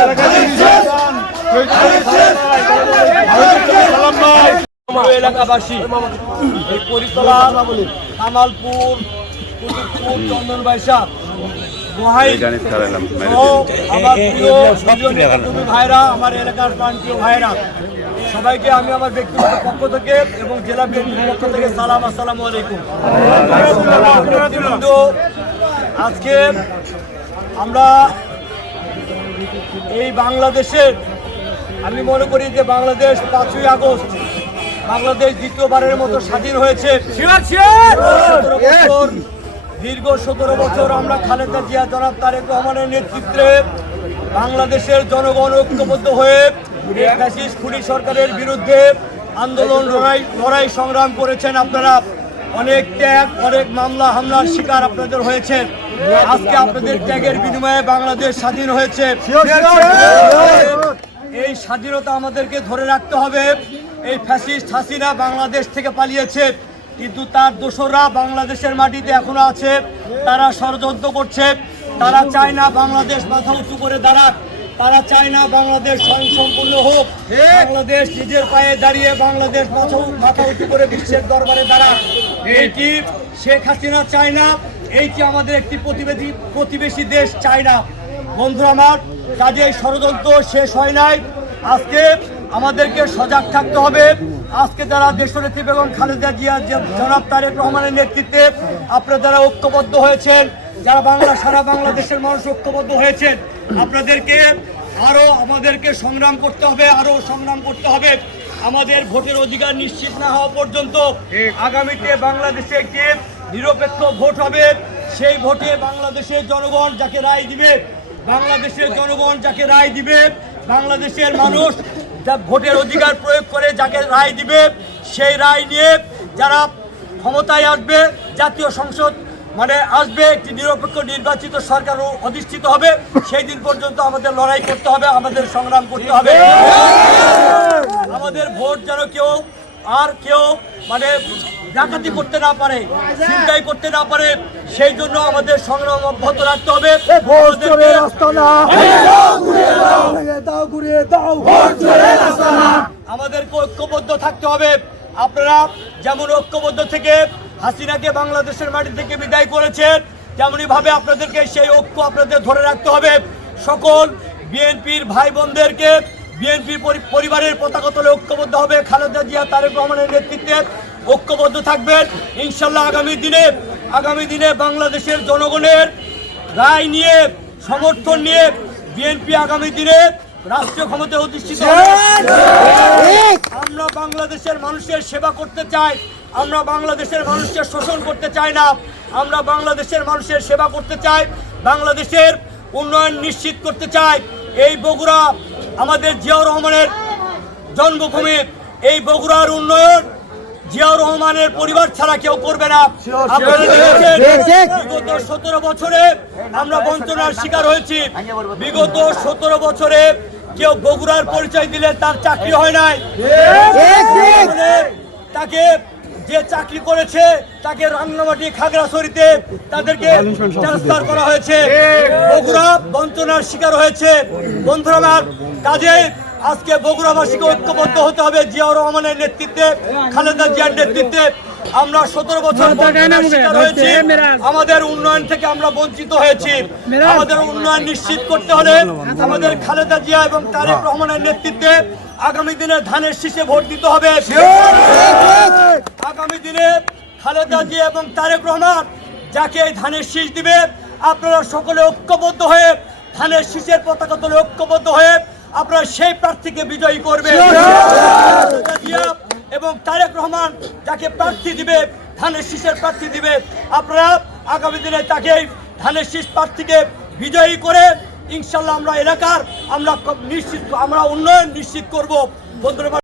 আপনি এলাকাবাসী এই পরিতলা কামালপুর কুতুবপুর চন্দন বাইশা আমার প্রিয় সুজনী ভাইরা আমার এলাকার প্রান্তীয় ভাইরা সবাইকে আমি আমার ব্যক্তিগত পক্ষ থেকে এবং জেলা বিএনপির পক্ষ থেকে সালাম আসসালামু আলাইকুম। আজকে আমরা এই বাংলাদেশের আমি মনে করি যে বাংলাদেশ পাঁচই আগস্ট বাংলাদেশ দ্বিতীয়বারের মতো স্বাধীন হয়েছে। দীর্ঘ সতেরো বছর আমরা খালেদা জিয়া জনাব তারেক রহমানের নেতৃত্বে বাংলাদেশের জনগণ ঐক্যবদ্ধ হয়ে এই ফ্যাসিস্ট খুনি সরকারের বিরুদ্ধে আন্দোলন লড়াই লড়াই সংগ্রাম করেছেন আপনারা। অনেক ত্যাগ অনেক মামলা হামলার শিকার আপনাদের হয়েছেন আজকে আপনাদের ত্যাগের বিনিময়ে বাংলাদেশ স্বাধীন হয়েছে। এই স্বাধীনতা আমাদেরকে ধরে রাখতে হবে। এই ফ্যাসিস্ট হাসিনা বাংলাদেশ থেকে পালিয়েছে, কিন্তু তার দোসররা বাংলাদেশের মাটিতে এখনও আছে। তারা ষড়যন্ত্র করছে, তারা চায় না বাংলাদেশ মাথা উঁচু করে দাঁড়াক, তারা চায় না বাংলাদেশ স্বয়ংসম্পূর্ণ হোক। বাংলাদেশ নিজের পায়ে দাঁড়িয়ে বাংলাদেশ মাথা মাথা উঁচু করে বিশ্বের দরবারে দাঁড়াক। এইটি শেখ হাসিনা চায় না? এইটি আমাদের একটি প্রতিবেশী প্রতিবেশী দেশ চায় না? বন্ধুরা আমার, কাজে ষড়যন্ত্র শেষ হয় নাই। আজকে আমাদেরকে সজাগ থাকতে হবে। আজকে যারা দেশনেত্রী বেগম খালেদা জিয়া জনাব তারেক রহমানের নেতৃত্বে আপনারা যারা ঐক্যবদ্ধ হয়েছেন, যারা বাংলা, সারা বাংলাদেশের মানুষ ঐক্যবদ্ধ হয়েছেন, আপনাদেরকে আরও আমাদেরকে সংগ্রাম করতে হবে, আরও সংগ্রাম করতে হবে। আমাদের ভোটের অধিকার নিশ্চিত না হওয়া পর্যন্ত আগামীতে বাংলাদেশে একটি নিরপেক্ষ ভোট হবে। সেই ভোটে বাংলাদেশের জনগণ যাকে রায় দিবে, বাংলাদেশের জনগণ যাকে রায় দিবে, বাংলাদেশের মানুষ যা ভোটের অধিকার প্রয়োগ করে যাকে রায় দিবে সেই রায় নিয়ে যারা ক্ষমতায় আসবে জাতীয় সংসদ মানে আসবে একটি নিরপেক্ষ নির্বাচিত সরকারও অধিষ্ঠিত হবে সেই দিন পর্যন্ত আমাদের লড়াই করতে হবে আমাদের সংগ্রাম করতে হবে। আমাদের ভোট যেন কেউ আর কেউ মানে ডাকাতি করতে না পারে চিন্তাই করতে না পারে সেই জন্য আমাদের সংগ্রাম অব্যাহত রাখতে হবে। আমাদেরকে- ঐক্যবদ্ধ থাকতে হবে। আপনারা যেমন ঐক্যবদ্ধ থেকে হাসিনাকে বাংলাদেশের মাটি থেকে বিদায় করেছেন তেমনি ভাবে আপনাদেরকে সেই ঐক্য আপনাদের ধরে রাখতে হবে। সকল বিএনপির ভাই বোনদেরকে বিএনপি পরিবারের পতাকা তলে ঐক্যবদ্ধ হবে। খালেদা জিয়া, তারেক রহমানের নেতৃত্বে ঐক্যবদ্ধ থাকবেন। ইনশাল্লাহ আগামী দিনে আগামী দিনে বাংলাদেশের জনগণের রায় নিয়ে, সমর্থন নিয়ে বিএনপি আগামী দিনে রাষ্ট্রীয় ক্ষমতায় অধিষ্ঠিত। আমরা বাংলাদেশের মানুষের সেবা করতে চাই। আমরা বাংলাদেশের মানুষকে শোষণ করতে চাই না। আমরা বাংলাদেশের মানুষের সেবা করতে চাই। বাংলাদেশের উন্নয়ন নিশ্চিত করতে চাই। এই বগুড়া আমাদের জিয়াউর রহমানের জন্মভূমি এই বগুড়ার উন্নয়ন জিয়াউর রহমানের পরিবার ছাড়া কেউ করবে না। বিগত সতেরো বছরে আমরা বঞ্চনার শিকার হয়েছি। বিগত সতেরো বছরে কেউ বগুড়ার পরিচয় দিলে তার চাকরি হয় নাই। তাকে যে চাকরি করেছে তাকে রাঙ্গামাটি খাগড়াছড়িতে তাদেরকে ট্রান্সফার করা হয়েছে। বগুড়া বঞ্চনার শিকার হয়েছে। বন্ধুরা কাজে আজকে বগুড়াবাসীকে ঐক্যবদ্ধ হতে হবে জিয়াউর রহমানের নেতৃত্বে খালেদা জিয়ার নেতৃত্বে। আমরা সতেরো বছর শিকার হয়েছি। আমাদের উন্নয়ন থেকে আমরা বঞ্চিত হয়েছি। আমাদের উন্নয়ন নিশ্চিত করতে হলে আমাদের খালেদা জিয়া এবং তারেক রহমানের নেতৃত্বে আগামী দিনে ধানের শীষে ভোট দিতে হবে। আগামী দিনে খালেদা জিয়া এবং তারেক রহমান যাকে এই ধানের শীষ দিবে আপনারা সকলে ঐক্যবদ্ধ হয়ে ধানের শীষের পতাকা তোলে ঐক্যবদ্ধ হয়ে আপনারা সেই প্রার্থীকে বিজয়ী করবে খালেদা এবং তারেক রহমান যাকে প্রার্থী দিবে ধানের শীষের প্রার্থী দিবে আপনারা আগামী দিনে তাকে ধানের শীষ প্রার্থীকে বিজয়ী করে ইনশাল্লাহ আমরা এলাকার আমরা নিশ্চিত আমরা উন্নয়ন নিশ্চিত করব। বন্ধুরা